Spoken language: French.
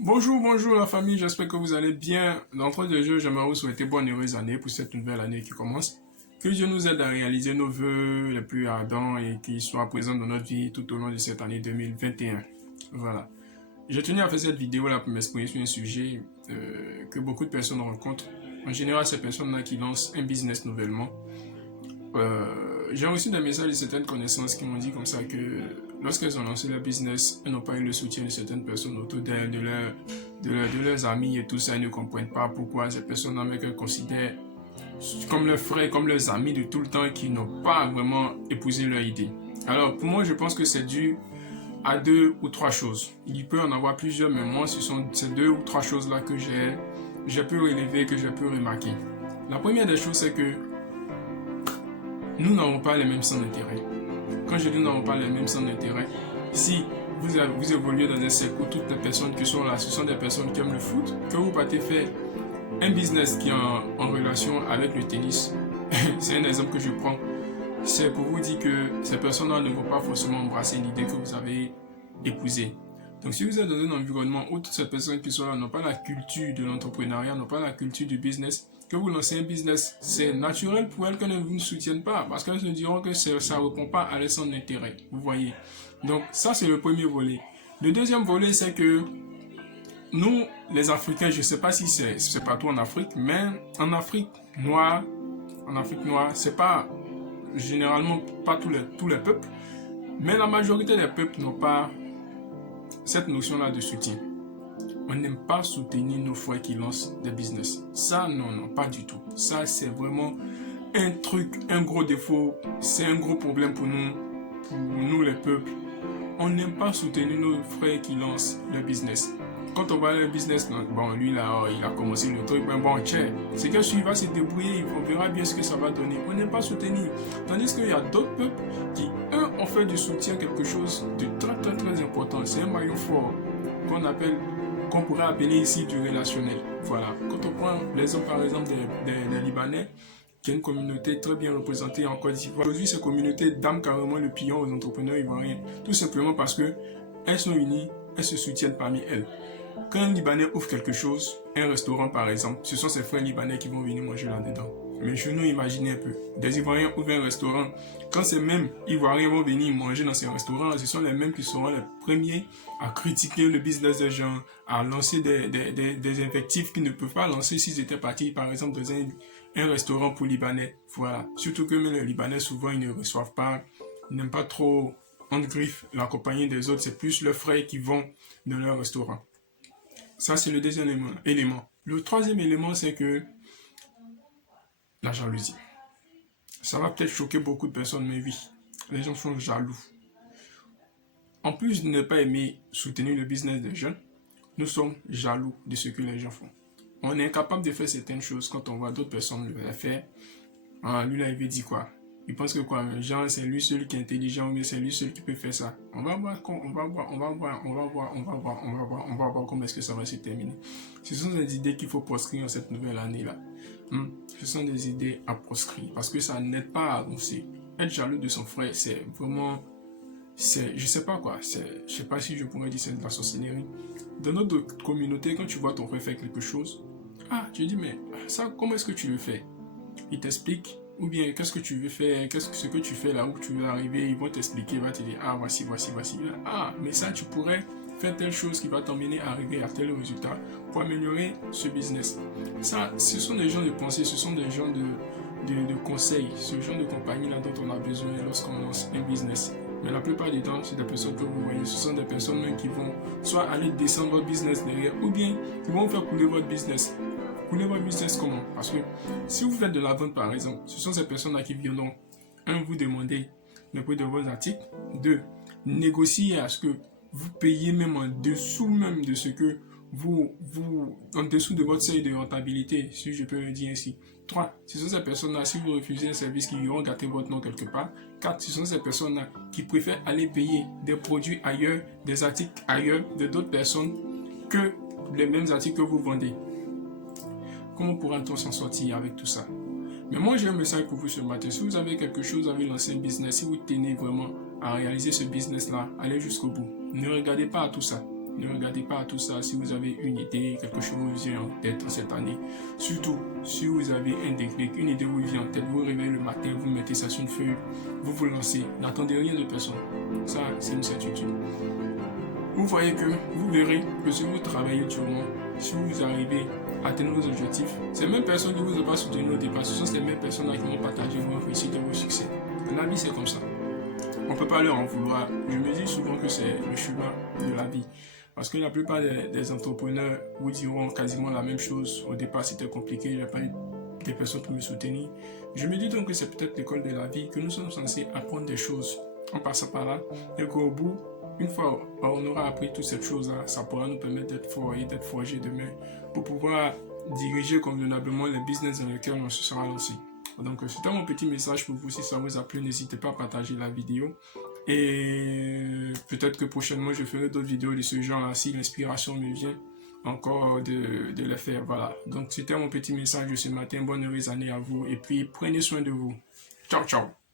Bonjour la famille, j'espère que vous allez bien. D'entrée de jeu, j'aimerais vous souhaiter bonne et heureuse année pour cette nouvelle année qui commence. Que Dieu nous aide à réaliser nos vœux les plus ardents et qu'il soit présent dans notre vie tout au long de cette année 2021. Voilà. Je tenais à faire cette vidéo là pour m'exprimer sur un sujet que beaucoup de personnes rencontrent. En général, ces personnes-là qui lancent un business nouvellement. J'ai reçu des messages de certaines connaissances qui m'ont dit comme ça que lorsqu'elles ont lancé leur business, elles n'ont pas eu le soutien de certaines personnes autour d'elles, de leurs amis et tout ça. Elles ne comprennent pas pourquoi ces personnes-là, mais qu'elles considèrent comme leurs frères, comme leurs amis de tout le temps qui n'ont pas vraiment épousé leur idée. Alors pour moi, je pense que c'est dû à deux ou trois choses. Il peut en avoir plusieurs, mais moi, ce sont ces deux ou trois choses-là que j'ai pu relever, que j'ai pu remarquer. La première des choses, c'est que nous n'avons pas les mêmes centres d'intérêt. Quand je dis nous n'avons pas les mêmes centres d'intérêt, si vous évoluez dans un cercle où toutes les personnes qui sont là, ce sont des personnes qui aiment le foot, que vous partez faire un business qui est en relation avec le tennis, c'est un exemple que je prends, c'est pour vous dire que ces personnes-là ne vont pas forcément embrasser l'idée que vous avez épousée. Donc si vous êtes dans un environnement où toutes ces personnes qui sont là n'ont pas la culture de l'entrepreneuriat, n'ont pas la culture du business, que vous lancez un business, c'est naturel pour elles qu'elles ne vous soutiennent pas parce qu'elles se diront que ça ne répond pas à leur centre d'intérêt. Vous voyez. Donc ça c'est le premier volet. Le deuxième volet c'est que nous les Africains, je ne sais pas si c'est partout en Afrique, mais en Afrique noire, c'est pas généralement pas tous les peuples, mais la majorité des peuples n'ont pas cette notion-là de soutien. On n'aime pas soutenir nos frères qui lancent des business. Ça, non, pas du tout. Ça, c'est vraiment un truc, un gros défaut. C'est un gros problème pour nous les peuples. On n'aime pas soutenir nos frères qui lancent le business. Quand on voit le business, bon, lui là, il a commencé le truc, mais bon, tiens, c'est que il va se débrouiller, on verra bien ce que ça va donner. On n'aime pas soutenir. Tandis qu'il y a d'autres peuples qui, eux, ont fait du soutien quelque chose de très important. C'est un maillon fort qu'on pourrait appeler ici du relationnel. Voilà. Quand on prend l'exemple par exemple des Libanais, qui est une communauté très bien représentée en Côte d'Ivoire. Aujourd'hui, ces communautés dament carrément le pion aux entrepreneurs ivoiriens, tout simplement parce que elles sont unies, elles se soutiennent parmi elles. Quand un Libanais ouvre quelque chose, un restaurant par exemple, ce sont ses frères libanais qui vont venir manger là-dedans. Mais je nous imagine un peu, des Ivoiriens ouvrent un restaurant, quand ces mêmes Ivoiriens vont venir manger dans ces restaurants, ce sont les mêmes qui seront les premiers à critiquer le business des gens, à lancer des invectives qu'ils ne peuvent pas lancer s'ils étaient partis par exemple dans un restaurant pour Libanais. Voilà. Surtout que même les Libanais souvent ils ne reçoivent pas, ils n'aiment pas trop en griffe la compagnie des autres, c'est plus leurs frères qui vont dans leur restaurant. Ça, c'est le deuxième élément. Le troisième élément, c'est que la jalousie. Ça va peut-être choquer beaucoup de personnes, mais oui, les gens sont jaloux. En plus de ne pas aimer soutenir le business des jeunes, nous sommes jaloux de ce que les gens font. On est incapable de faire certaines choses quand on voit d'autres personnes le faire. Ah, lui là, il veut dire quoi? Il pense que quoi, Jean, c'est lui seul qui est intelligent, mais c'est lui seul qui peut faire ça. On va voir comment est-ce que ça va se terminer. Ce sont des idées qu'il faut proscrire en cette nouvelle année-là. Ce sont des idées à proscrire parce que ça n'aide pas à avancer. Être jaloux de son frère, c'est vraiment, je sais pas quoi, je sais pas si je pourrais dire c'est de la sorcellerie. Dans notre communauté, quand tu vois ton frère faire quelque chose, tu dis mais ça, comment est-ce que tu le fais? Il t'explique, ou bien qu'est-ce que tu veux faire, ce que tu fais là où tu veux arriver, ils vont t'expliquer, ils vont te dire voici. Mais ça tu pourrais faire telle chose qui va t'emmener à arriver à tel résultat pour améliorer ce business. Ça, ce sont des gens de pensée, ce sont des gens de conseils, ce genre de compagnie là dont on a besoin lorsqu'on lance un business. Mais la plupart du temps, c'est des personnes que vous voyez, ce sont des personnes même qui vont soit aller descendre votre business derrière, ou bien qui vont faire couler votre business. Couler votre business comment? Parce que si vous faites de la vente par exemple, ce sont ces personnes-là qui viendront, vous demander le prix de vos articles, deux, négocier à ce que vous payiez même en dessous même de ce que en dessous de votre seuil de rentabilité, si je peux le dire ainsi. 3. Ce sont ces personnes-là, si vous refusez un service qui iront gâter votre nom quelque part. 4. Ce sont ces personnes-là qui préfèrent aller payer des produits ailleurs, des articles ailleurs, de d'autres personnes que les mêmes articles que vous vendez. Comment pourra-t-on s'en sortir avec tout ça? Mais moi, j'ai un message pour vous ce matin. Si vous avez quelque chose, vous avez lancé un business, si vous tenez vraiment à réaliser ce business-là, allez jusqu'au bout. Ne regardez pas à tout ça. Ne regardez pas à tout ça. Si vous avez une idée, quelque chose vous vient en tête cette année, surtout si vous avez un déclic, une idée vous vient en tête, vous vous réveillez le matin, vous mettez ça sur une feuille, vous vous lancez. N'attendez rien de personne. Ça, c'est une certitude. Vous voyez que, vous verrez que si vous travaillez durement, si vous arrivez à atteindre vos objectifs, ces mêmes personnes qui vous ont pas soutenu au départ, ce sont ces mêmes personnes qui vont partager vos réussites et vos succès. La vie, c'est comme ça. On ne peut pas leur en vouloir. Je me dis souvent que c'est le chemin de la vie. Parce que la plupart des entrepreneurs vous diront quasiment la même chose. Au départ, c'était compliqué, il n'y a pas eu des personnes pour me soutenir. Je me dis donc que c'est peut-être l'école de la vie, que nous sommes censés apprendre des choses en passant par là. Et qu'au bout, une fois on aura appris toutes ces choses-là, ça pourra nous permettre d'être forts et d'être forgés demain pour pouvoir diriger convenablement les business dans lesquels on se sera lancé. Donc c'était mon petit message pour vous. Si ça vous a plu, n'hésitez pas à partager la vidéo. Et peut-être que prochainement je ferai d'autres vidéos de ce genre-là si l'inspiration me vient encore de les faire. Voilà. Donc c'était mon petit message de ce matin. Bonne heureuse année à vous. Et puis prenez soin de vous. Ciao, ciao.